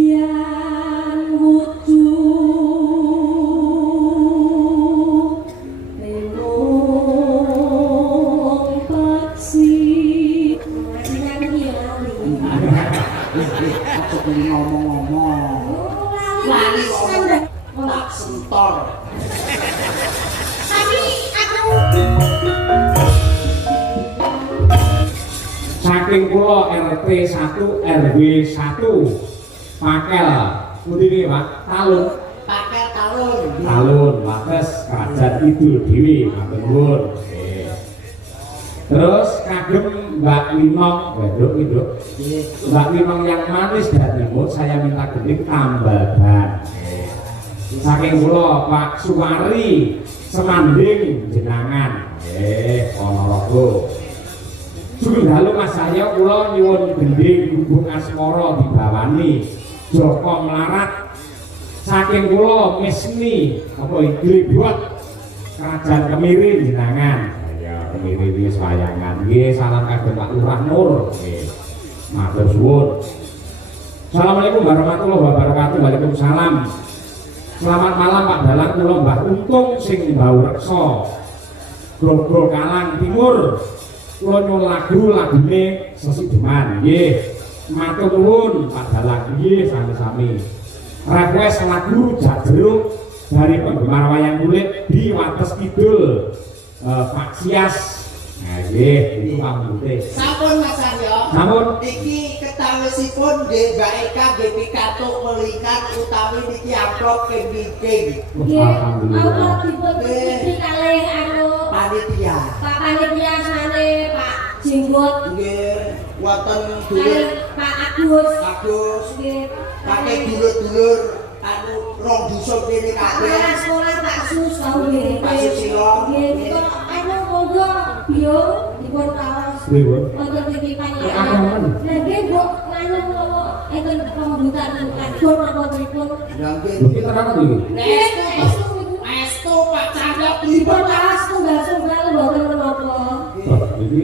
Senadyan wujud tembung paksi nyanyi aku ngomong-ngomong lali tak sentor tapi aku saking kula RT 1 RW 1 Pakel pundi niki Pak Talun pakai talun Talun wates Kerajaan Kidul dhewe matur nuwun terus kagem Mbak Winong wedok itu Mbak Winong yang manis dan imut saya minta gending tambal ban saking kula Pak Suwari Semanding jenangan Ponorogo sugeng dalu Mas saya kula nyuwun gending Gubuk Asmara dibawani Joko Melarat saking kula Misni apa Glebot Kerajaan Kemiri jenengan ya Kemiri wis wayangan nggih salam kagem Pak Lurah Nur nggih matur suwun Assalamualaikum warahmatullahi wabarakatuh. Waalaikumsalam. Selamat malam Pak Dalang kula Mbah Untung sing Mbau Reksa Grogol Kalang Timur kula nyuwun lagune Sesideman nggih matur nuwun Pak Dalang nggih sami-sami request lagu Jadruk dari penggemar wayang kulit di Wates Kidul Pak Sias nggih itu pamute sampun Mas Aryo sampun iki ketawisipun nggih Mbak Eka nggih pikantuk melingkar utawi niki amplop kenging alhamdulillah Allah dipun kalih anu panitia Pak Panitia sane Pak Jenggot nggih wonten dulur kalih Pak Agus Agus nggih pakai dulur-dulur anu rong dusun kene kabeh Pak sekolah Pak Sus nggih Pak Susilo nggih anu monggo biung dipun kaos pripun wonten titipan ya Akan. nggih mbok anu enten pembukaan kantor apa pripun nggih iki terang iki estu Pak Chandra pripun Mas tunggal-tunggal mboten menapa iki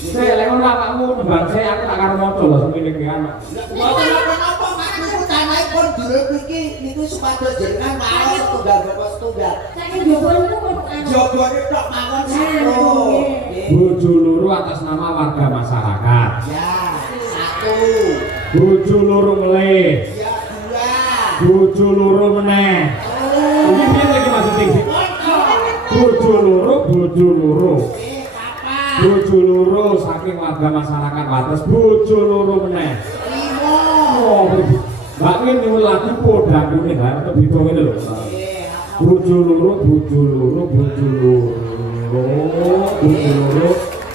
saya lek ora awakmu nembang saya aku tak karo maca lho semene iki anak mboten napa-napa Pak niku tanahipun dulur niki niku supados jenengan maos setunggal bapak setunggal saiki njaba niku pun anu jobone tok mawon satu bojo loro atas nama warga masyarakat ya satu bojo loro meleh ya dua bojo loro meneh iki piye iki maksudnya bojo loro papat bojo loro saking warga masyarakat Wates bojo loro meneh lima oh Mbak ini nyuwun lagu podang kuning kan untuk bidang ini lho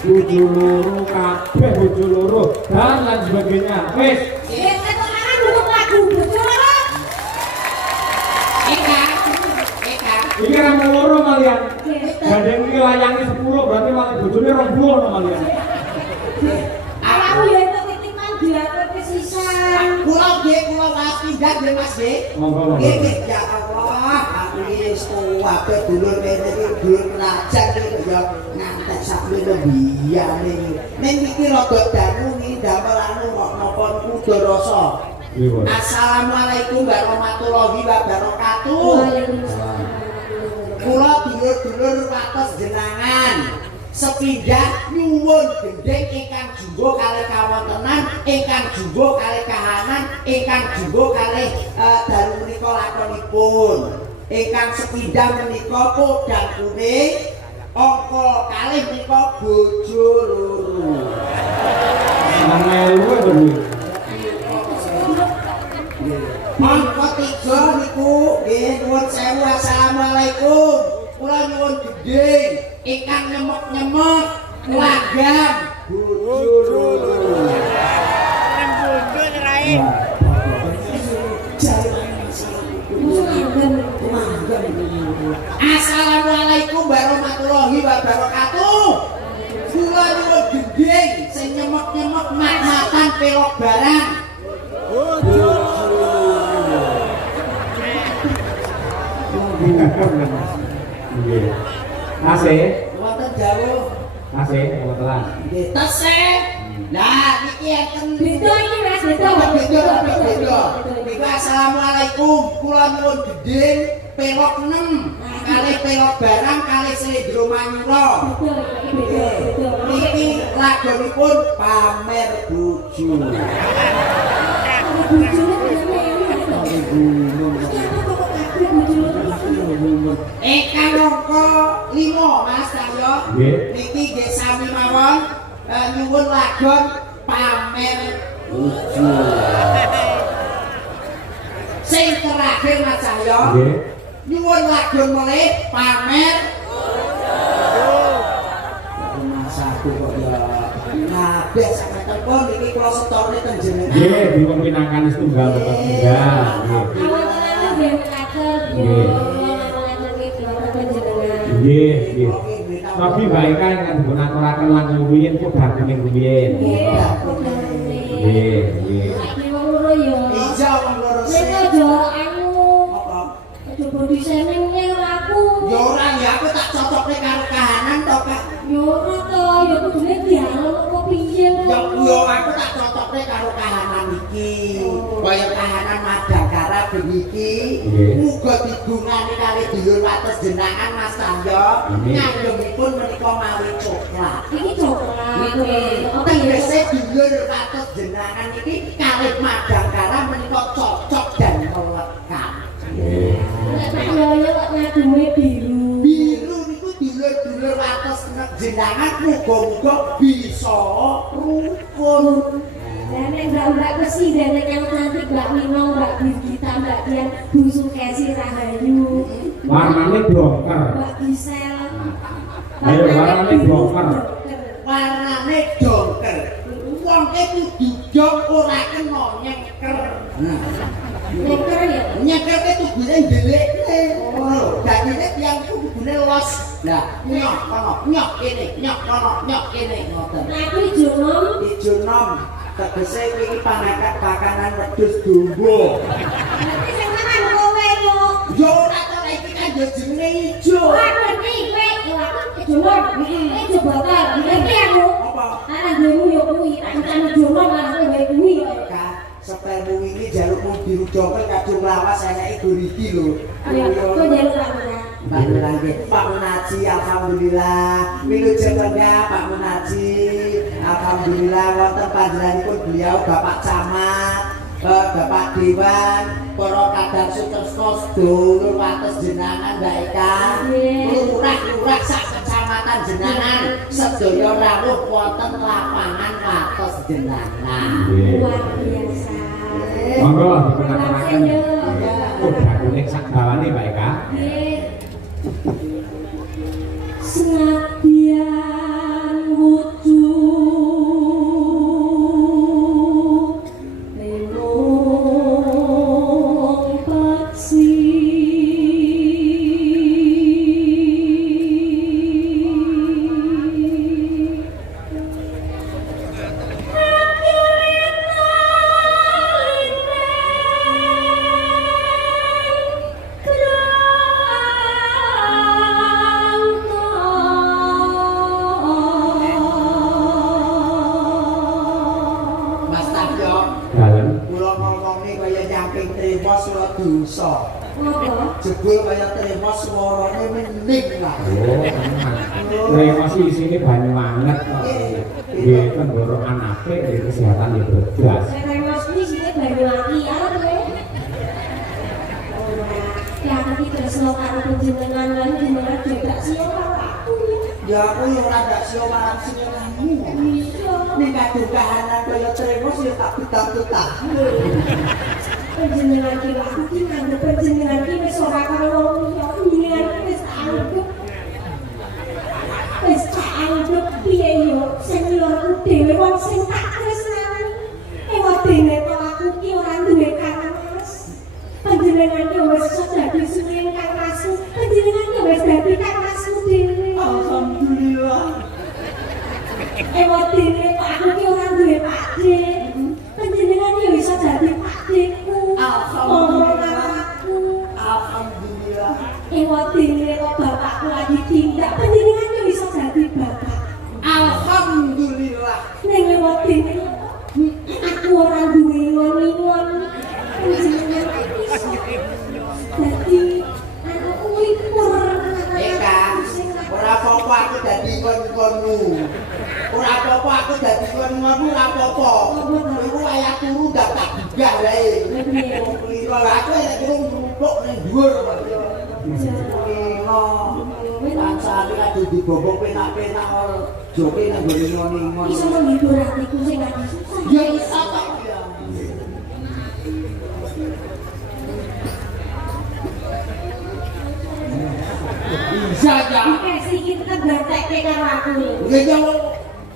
bojo loro kabeh bojo loro dan lain sebagainya wis keterangan untuk lagu bocoran Eka iki ra loro malian gandeng iki layange 10 berarti malah bojone 20 malian aku ya itu titipan diatur kesisan kula waes pindah nggih Mas nggih monggo nggih ya Allah aku wis kabeh dulur kene iki dulur kerajaan iki ya ngantek sakmene lembiyane ning iki rada dangu iki damel anu kok napa kudu rasa Assalamualaikum warahmatullahi wabarakatuh kula dulur-dulur Wates jenengan sepindah nyuwun gendeng ingkang jumbo kalih kawontenan ingkang jumbo kalih kahanan ingkang jumbo kalih dalu menika lakonipun ingkang sepindah menika podang kuning angka kalih menika bojo loro melu to angka 3 niku nggih nuwun sewu assalamualaikum kula nyuwun gendeng ingkang nyemok-nyemok lagam bojo loro Assalamualaikum warahmatullahi wabarakatuh. Kula nyuwun gendeng sing nyemok-nyemok mat-matan pelok barang. Bojo Asih, wonten jauh asih, kebetulan. nggih tesih Nah, niki enten Beda iki Mas, beda. beda. Niku assalamualaikum. Kula nuwun gedeng pelok 6 kali pelok barang kali slendro manyura. Beda. Niki lagunipun pamer bojo. Ingkang angka 5 Mas Cahyo. Niki nggih sami mawon nyuwun lagon pamer bojo. Sing terakhir Mas Cahyo. Nyuwun lagon mulih pamer bojo. Mas aku kok ya kabeh sampeyan pun niki kula setone teng jenengan. Nggih, dipun pinangkani setunggal tunggal. Nggih. Nggih, nggih. Tapi baik kan kan dipun aturaken lan rumiyin kok bagune rumiyin. Nggih, nggih. Iya wong loro Nek sing. aja anu Apa? coba diseneng ning aku. Ya ora ya aku tak cocokne karo kahanan to, Kak. Yo ora to, yo kudune dialog kok piye Ya yo aku tak cocokne karo kahanan iki. Kaya kahanan Madangkara beniki muga digungani kali dulur wates jenengan Mas Cahyo. Ngagungipun menika mawi coklat. Iki coklat. Tegese dulur wates jenengan iki kalih Madangkara menika cocok dan melekat. Nek tak yoyo kok ngadume biru. Biru niku dulur-dulur wates jenengan muga-muga bisa rukun. Dan mbak presiden yang cantik Mbak Minong, Mbak Birgita, Mbak Dian, Bu Sukesi Rahayu, Warnane blongker. Mbak Gisel. Ayo warnane blongker. Warnane dongker. Wong e kudu dong ora kena nyengker. Nyeker ya. Nyengker ke tugune ndelikne. Oh, dadine tiyang tugune los. Lah, nyok kono, nyok kene, nyok kono, nyok kene ngoten. Nah aku ijo nom. Ijo nom tegese iki panakat pakanan wedhus dombo. Berarti sing mangan kowe kok. Yo ora to iki kan yo jenenge ijo. Ora ngerti kowe. Yo aku ijo nom. Ijo bakal. Iki aku. Apa? Ana dhewe yo kuwi. Aku kan ijo nom ana kowe kuwi. Kak, sepemu ini jalukmu biru dongkel kadung lawas enake goriki lho. Ya, kowe njaluk tak ora. Pak Munaji, Pak Munaji, alhamdulillah. Wilujeng tengah Pak Munaji. Alhamdulillah wonten panjenenganipun beliau Bapak Camat, Bapak Dewan, para kadang sutresna sedulur wates jenengan Mbak Eka. Lurah-lurah sak kecamatan jenengan sedaya rawuh wonten lapangan wates jenengan. Luar biasa. Monggo dipunaturaken. Kok bagune sak bawane Mbak Eka. Senadyan wujud lemong paksi Mas Tahyo, Dalem. kula ngomong nih kaya nyamping tremos ora dosa. Ngopo? Jebul kaya tremos suarane mening lah. Oh, emosi isine banyu anget kok. Nggih, tenggorokan apik, kesehatan ya bergas. Remos kuwi sine banyu aki arep kowe. Ora. Ya aku tresno karo panjenengan lan jenengan gak siyo karo aku. Ya aku yo ora ndak sio marang senenganmu. Iya. Nek kadung kahanan kaya tremos ya tak betah-betah. Panjenengan ki aku ki nganggep panjenengan ki wis ora karo wong liya, jenengan ki wis anggap. Wis anggap piye yo sing loro dhewe wong sing tak tresnani. Ewadene to aku ki ora duwe kangmas. Panjenengan ki wis iso dadi suwing kangmasku. Panjenengan ki wis dadi kangmasku dhewe. Alhamdulillah. Ewadene to aku ki ora duwe pakde. Panjenengan yo iso dadi pakdeku. Alhamdulillah. Alhamdulillah. Ewadene kok bapakku lagi tindak panjenengan yo iso dadi bapak. Alhamdulillah. Ning wadine aku ora duwe ngon-ngon jenengan iso dadi aku lipur Eka, ora apa-apa aku dadi kon-konmu. Ora apa-apa aku dadi kon-konmu, ora apa-apa. Iku wayah turu ndak tak digah wae. Kalau aku ya turun rupuk ning dhuwur kok ya. Pancane adu dibobok penak-penak joke nang gone ngon-ngon. iso menghibur hatiku sing lagi susah Ya iso kok ya. Bisa ya. dikasih kita gantek karo aku Ya ya.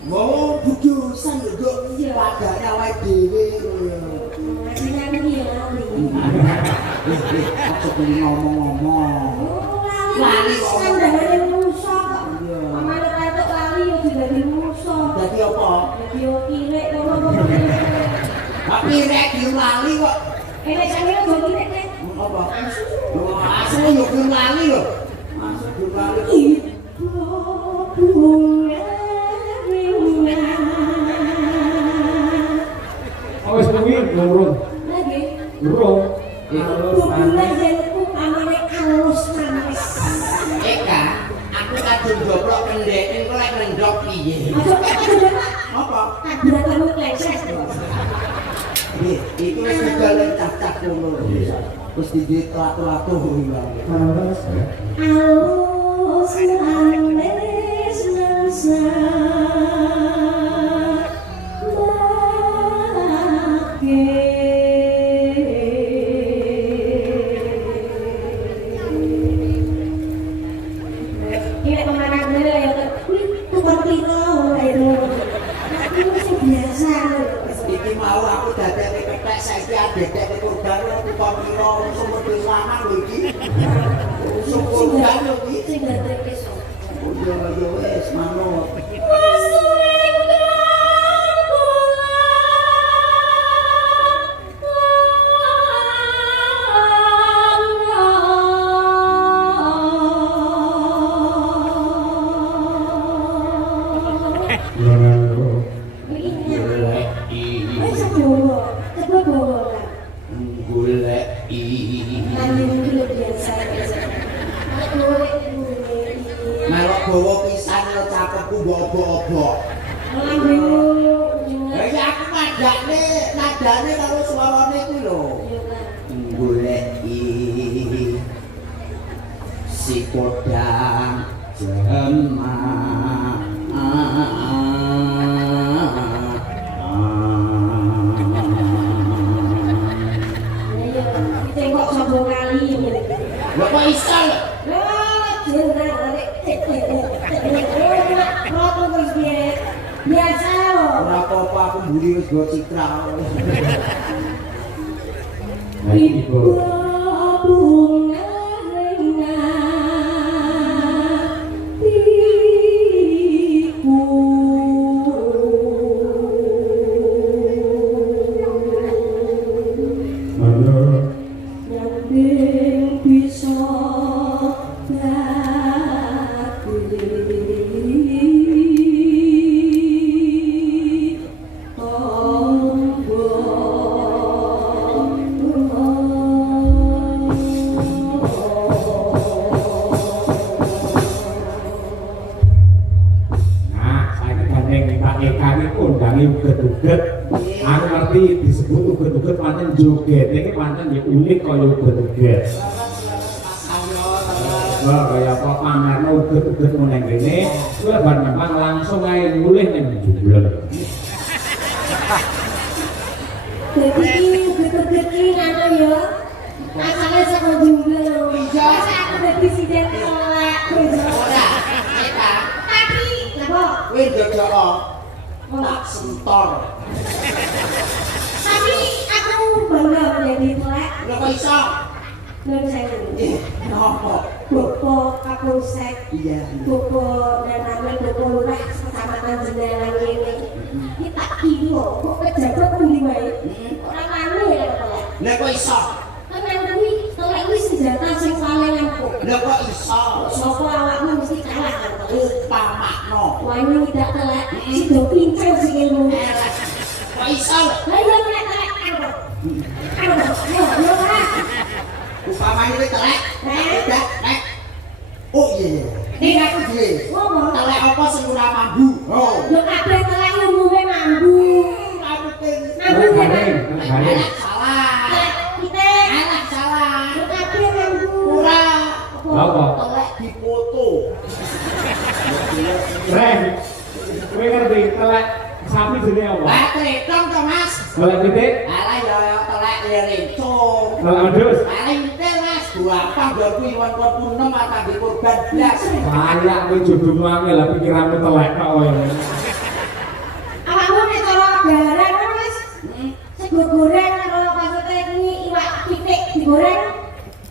Mau bujusan yo padane awake dhewe ya. nyanyi ya lali Aku pengen ngomong-ngomong. lali sandane musa kok amane katok lali yo dadi musa Dadi apa? dadi yo kirek ngono Tapi nek dilali kok ene sange yo kirek nek apa? Asli yo dilali lho. Masuk dilali. Oh wis kuwi nurung. lagi Nurung. Halus hubungan jenku amane alus manis Eka, aku kadung joplok pendek engko lek ngendok piye? aja kadang Apa? kadang kamu kleset Iku wis digale cacah ngono. Terus digit atu-atu ilang. halus. alus manis nasa ini pemanah bener ya tukar pino itu masih biasa Iki mau aku dadane kethek saiki adek-adek kurban aku kok piro sumber lanang lho iki. Sumber kurban lho iki. sing gak kesok Yo wis manut. Melok bawa pisan lo cakepku mbok-mbok. Ya ya aku nadane karo suarane ku lho. Goleki si kodang jemaah. Tengok sombong kali Lho kok iso lho? biasa loh Ora apa-apa aku mburi wis go citra. Nah iki kok bunga uget-uget. Aku ngerti disebut uget-uget pancen joget. Ini pancen ya unik kaya uget-uget. Wah, kaya apa pamerno uget-uget mau neng kene, kuwi bar memang langsung ae mulih ning jumlah. Jadi uget-uget ini anu ya. Asalnya saka jumlah. Biasa aku udah presiden kelak. Ora, eta. Tapi, apa? Kowe jajal tak sentor. Tapi aku bangga menjadi telek. Lha kok iso? Dan saya Nopo? Bopo Kapolsek, Iya. Bopo dan Amin Bopo Lurah Kecamatan Jenderal ini. Kita kilo, kok pejabat pundi wae. Orang anu ya telek. Lha kok iso? Tenan kuwi telek kuwi senjata sing paling ampuh. Lha kok iso? Sopo awakmu mesti kalah kan telek. Upamakno. Wah ini tidak telek, sido pincang sih ilmu. Ela Balik. Alah salah. Kita Alah salah. kabeh nganggo. Ora. Apa? Telek dipoto. Reng. Kowe ngerti telek sapi jenenge apa? Lah tretong to Mas. Telek titik, Alah ya telek lerincung. telek wedhus. Paling entel Mas, apa nggonku iwan punem atau di korban blas. Kayak kowe jodohmu angel lah pikiranmu telek kok kowe. Awakmu nek cara garang kan Mas. Sego goreng karo maksudnya ini iwak pitik digoreng.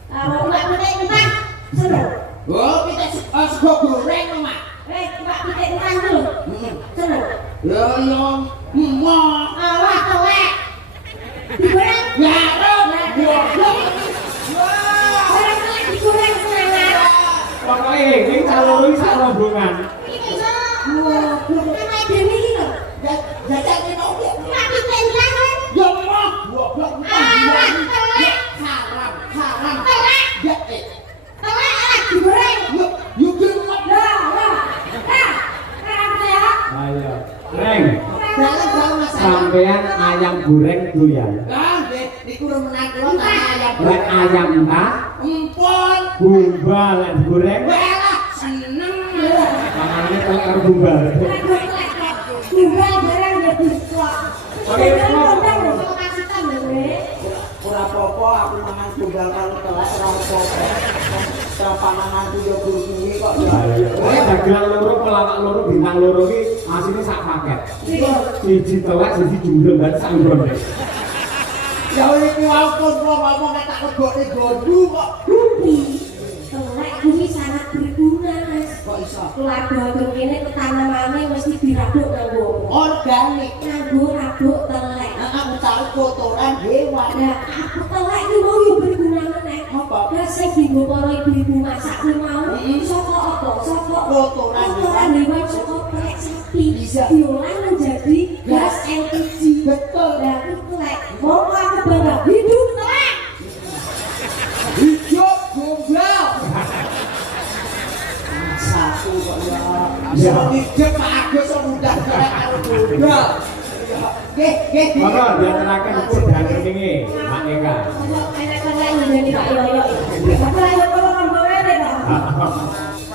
Karo iwak pitik mentah. Seneng. Oh, kita sego goreng lho, Mak. Iwak pitik mentah itu lho. Seneng. Lho yo emoh. Awak telek. Digoreng. Garep. Goblok. Orang telek digoreng senengan. Pokoke iki calon iki sak rombongan. Iki iso. Belum kan ae dhewe iki lho. Jajan ini mau ya. Iwak pitik mentah kan. Yo emoh. Goblok. Awak telek. Haram, haram. Telek. Ya, Telek ah digoreng. yuk gelap. Lah, lah. Lah. Ya. Ayo. Reng, Dalam masalah. sampean ayam goreng doyan. Lah, nggih, niku remenan kula tak ayam. Lek ayam entah, Empon. bumba lek goreng. Walah, seneng. Pamane telek karo bumba. Tunggal barang ya bisa. Oke, Kondang lho kasitan lho, Bre. Ora apa-apa aku mangan tunggal karo telek ora apa-apa. Ora pangananku yo guru kuwi kok ya. Kowe dagelan loro pelawak loro bintang loro iki asine sak paket. Siji telek, siji jundul dan sak nggon. Ya iki wae kok ngomong nek tak lebokne gondu kok. Bumi. Telek kuwi sangat berguna, Mas. Kok iso? Keluarga kene ketanamane mesti dirabuk nganggo Organik. nganggo rabuk telek. Aku tahu kotoran hewan. Nah, aku telek iki mau yo berguna meneh. Apa? Lah sing dienggo para ibu-ibu masak kuwi mau saka apa? Saka Kotoran hewan saka telek sapi. Bisa. Diolah menjadi gas LPG. Betul. Lah aku telek. Mau aku bangga hidup telek. Hidup gombal. Satu kok ya. Ya. Hidup Pak Agus kok mudah telek karo gombal. Nggih. Monggo diaturaken kudang keninge, Mak Eka. Enak-enak ngene Pak Yoyo. Apa ayo kok ngomongane to?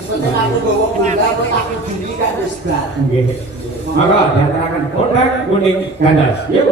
Sebentar aku bawa bola, aku takut gini kan wis bar. Nggih. Monggo diaturaken kudang kuning gandas. Yuk.